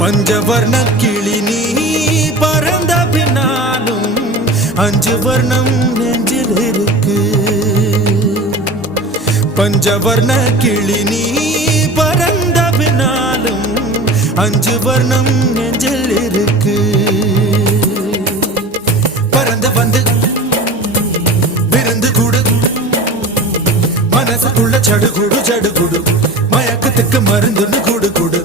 பஞ்சவர்ண கிளி நீ பறந்த பின்னாலும் 5 வர்ணம் நெஞ்சில் இருக்கு. பஞ்சவர்ண கிளி நீ பறந்த பின்னாலும் 5 வர்ணம் நெஞ்சில் இருக்கு. பறந்து வந்து விருந்து கூடு மனசுக்குள்ள சடுகுடு சடுகுடு மயக்கத்துக்கு மருந்துன்னு கூடு கூடு